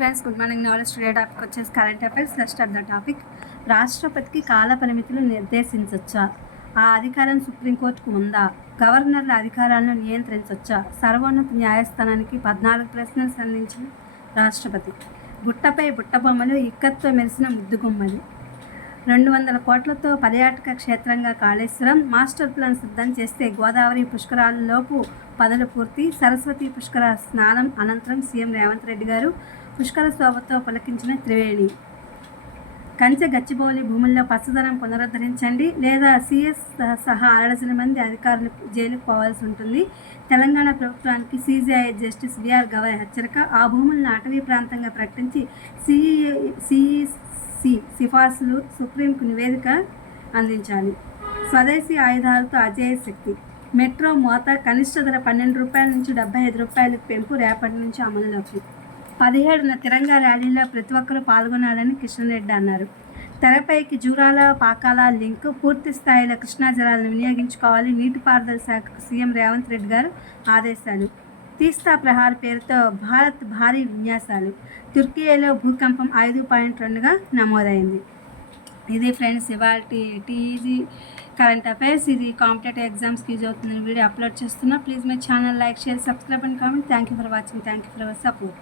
Friends good morning. Knowledge today topic వచ్చేసి current affairs. Let's start the topic. రాష్ట్రపతికి కాల పరిమితులు నిర్దేశించవచ్చా? ఆ అధికారం సుప్రీంకోర్టుకు ఉందా? గవర్నర్ల అధికారాలను నియంత్రించవచ్చా? సర్వోన్నత న్యాయస్థానానికి 14 ప్రశ్నలు సంధించిన రాష్ట్రపతి. బుట్టపై బుట్టబొమ్మలు, ఇక్కత్తో మెరిసిన ముద్దుగుమ్మలు. 200 కోట్లతో పర్యాటక క్షేత్రంగా కాళేశ్వరం. మాస్టర్ ప్లాన్ సిద్ధం చేస్తే గోదావరి పుష్కరాలలోపు పనులు పూర్తి. సరస్వతి పుష్కర స్నానం అనంతరం సీఎం రేవంత్ రెడ్డి గారు పుష్కర శోభతో పులకించిన త్రివేణి. కంచె గచ్చిబౌలి భూముల్లో పచ్చదనం పునరుద్ధరించండి లేదా సీఎస్ సహా 60 మంది అధికారులు జైలుకు పోవాల్సి ఉంటుంది. తెలంగాణ ప్రభుత్వానికి సీజీఐ జస్టిస్ విఆర్ గవాయ్ హెచ్చరిక. ఆ భూములను అటవీ ప్రాంతంగా ప్రకటించి సిఈసి సిఫార్సులు సుప్రీంకు నివేదిక అందించాలి. స్వదేశీ ఆయుధాలతో అజేయ శక్తి. మెట్రో మోత కనిష్ట ధర 12 రూపాయల నుంచి 75 రూపాయలకు పెంపు రేపటి నుంచి అమలులోకి. 17న తిరంగా ర్యాలీలో ప్రతి ఒక్కరూ పాల్గొనాలని కిషన్ రెడ్డి అన్నారు. తెరపైకి జూరాల పాకాల లింక్. పూర్తి స్థాయిలో కృష్ణా జలాలను వినియోగించుకోవాలి. నీటిపారుదల శాఖకు సీఎం రేవంత్ రెడ్డి గారు ఆదేశాలు. తీస్తా ప్రహార్ పేరుతో భారత్ భారీ విన్యాసాలు. తుర్కియేలో భూకంపం 5.2గా నమోదైంది. ఇది ఫ్రెండ్స్ ఇవాళ టీఈజీ కరెంట్ అఫైర్స్. ఇది కాంపిటేటివ్ ఎగ్జామ్స్కి యూజ్ అవుతుందని వీడియో అప్లోడ్ చేస్తున్నా. Please my channel like, share, subscribe and comment. Thank you for watching. Thank you for our support.